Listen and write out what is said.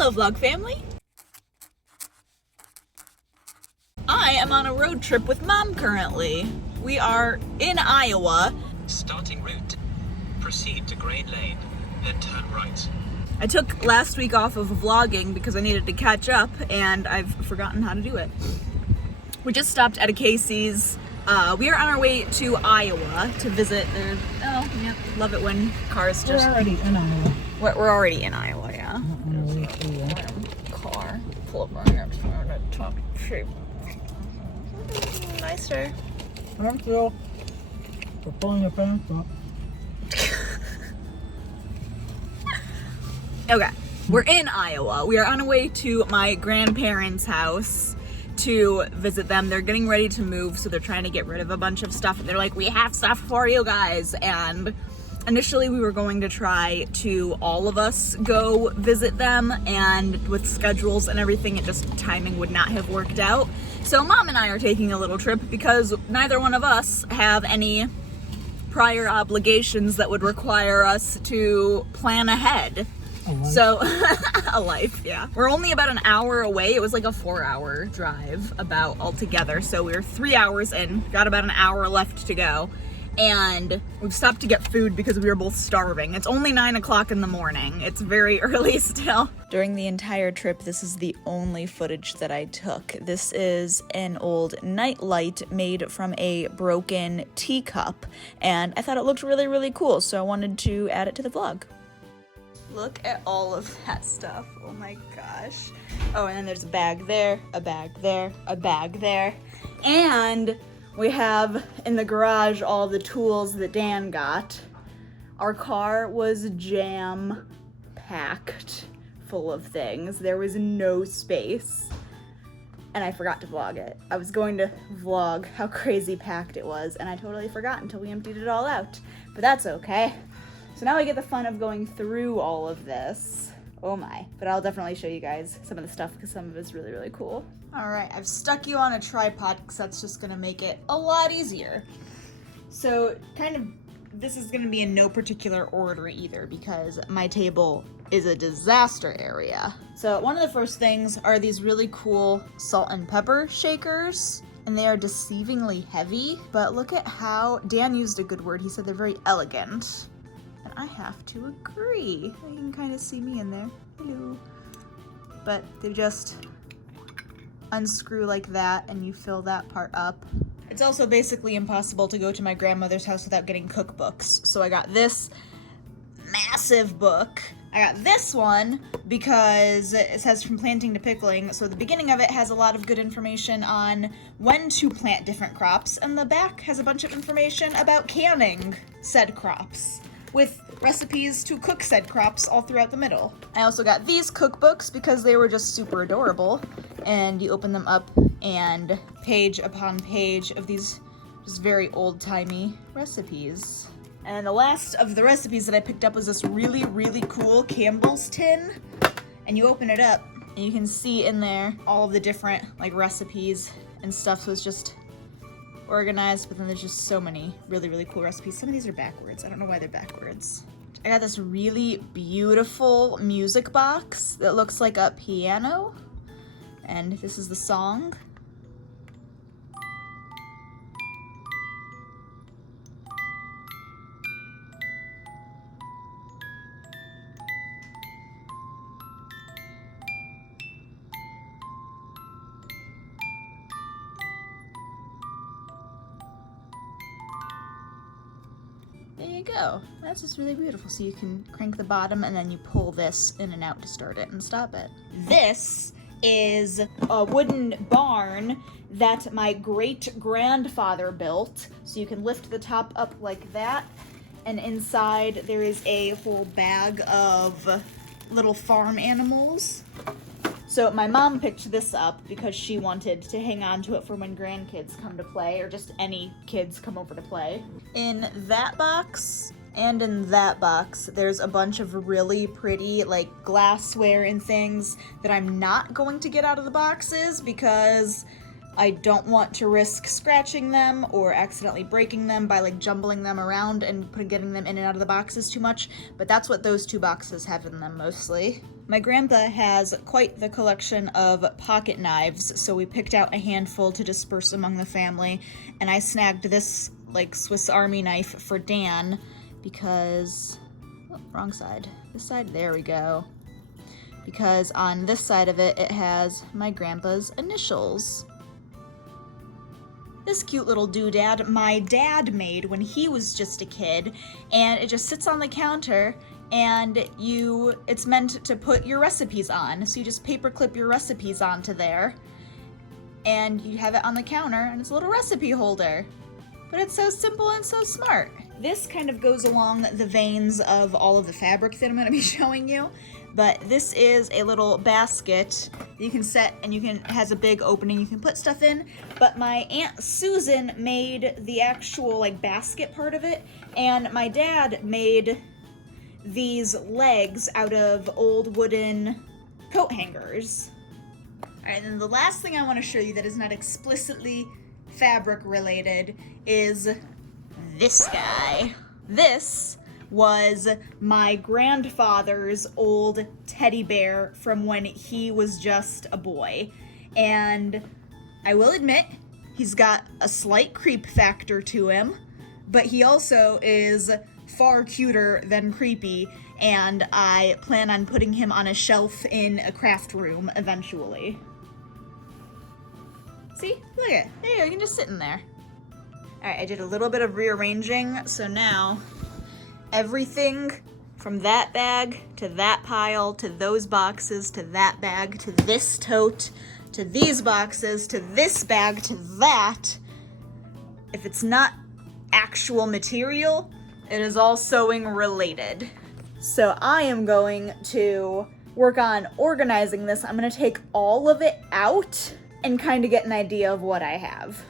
Hello, vlog family. I am on a road trip with Mom currently. We are in Iowa. Starting route. Proceed to Grade Lane, then turn right. I took last week off of vlogging because I needed to catch up, and I've forgotten how to do it. We just stopped at a Casey's. We are on our way to Iowa to visit. Oh, yeah, love it when cars just. We're already in Iowa. We're already in Iowa, yeah. Car. Pull up right next to the top shape. Nicer. Thank you for pulling your pants up. Okay, we're in Iowa. We are on our way to my grandparents' house to visit them. They're getting ready to move, so they're trying to get rid of a bunch of stuff. They're like, we have stuff for you guys. And initially we were going to try to all of us go visit them, and with schedules and everything, it just timing would not have worked out. So Mom and I are taking a little trip because neither one of us have any prior obligations that would require us to plan ahead. So, a life, yeah. We're only about an hour away. It was like a 4-hour drive about altogether. So we were 3 hours in, got about an hour left to go. And we've stopped to get food because we were both starving. It's only 9 o'clock in the morning. It's very early still. During the entire trip, this is the only footage that I took. This is an old night light made from a broken teacup. And I thought it looked really, really cool. So I wanted to add it to the vlog. Look at all of that stuff. Oh my gosh. Oh, and then there's a bag there, a bag there, a bag there. And we have in the garage all the tools that Dan got. Our car was jam-packed full of things. There was no space. And I forgot to vlog it. I was going to vlog how crazy packed it was, and I totally forgot until we emptied it all out. But that's okay. So now I get the fun of going through all of this. Oh my. But I'll definitely show you guys some of the stuff because some of it's really, really cool. All right, I've stuck you on a tripod because that's just gonna make it a lot easier. So this is gonna be in no particular order either because my table is a disaster area. So one of the first things are these really cool salt and pepper shakers. And they are deceivingly heavy, but look at how, Dan used a good word. He said they're very elegant. And I have to agree. You can kind of see me in there. Hello. But they just unscrew like that and you fill that part up. It's also basically impossible to go to my grandmother's house without getting cookbooks. So I got this massive book. I got this one because it says from planting to pickling. So the beginning of it has a lot of good information on when to plant different crops. And the back has a bunch of information about canning said crops, with recipes to cook said crops all throughout the middle. I also got these cookbooks because they were just super adorable, and you open them up and page upon page of these just very old-timey recipes. And the last of the recipes that I picked up was this really, really cool Campbell's tin, and you open it up and you can see in there all of the different like recipes and stuff. So it's just organized, but then there's just so many really, really cool recipes. Some of these are backwards. I don't know why they're backwards. I got this really beautiful music box that looks like a piano, and this is the song. There you go. That's just really beautiful. So you can crank the bottom and then you pull this in and out to start it and stop it. This is a wooden barn that my great-grandfather built. So you can lift the top up like that. And inside there is a whole bag of little farm animals. So my mom picked this up because she wanted to hang on to it for when grandkids come to play, or just any kids come over to play. In that box and in that box, there's a bunch of really pretty like glassware and things that I'm not going to get out of the boxes because I don't want to risk scratching them or accidentally breaking them by like jumbling them around and getting them in and out of the boxes too much. But that's what those two boxes have in them mostly. My grandpa has quite the collection of pocket knives, so we picked out a handful to disperse among the family, and I snagged this like Swiss Army knife for Dan because, oh, wrong side. This side, there we go. Because on this side of it, it has my grandpa's initials. This cute little doodad my dad made when he was just a kid, and it just sits on the counter, and it's meant to put your recipes on. So you just paper clip your recipes onto there, and you have it on the counter, and it's a little recipe holder. But it's so simple and so smart. This kind of goes along the veins of all of the fabric that I'm gonna be showing you, but this is a little basket you can set, and it has a big opening you can put stuff in. But my Aunt Susan made the actual like basket part of it, and my dad made these legs out of old wooden coat hangers. All right, and the last thing I want to show you that is not explicitly fabric related is this guy. This was my grandfather's old teddy bear from when he was just a boy. And I will admit, he's got a slight creep factor to him, but he also is far cuter than creepy, and I plan on putting him on a shelf in a craft room eventually. See? Look at it. There you go, you can just sit in there. Alright, I did a little bit of rearranging, so now everything from that bag to that pile to those boxes to that bag to this tote to these boxes to this bag to that, if it's not actual material, it is all sewing related. So I am going to work on organizing this. I'm going to take all of it out and kind of get an idea of what I have.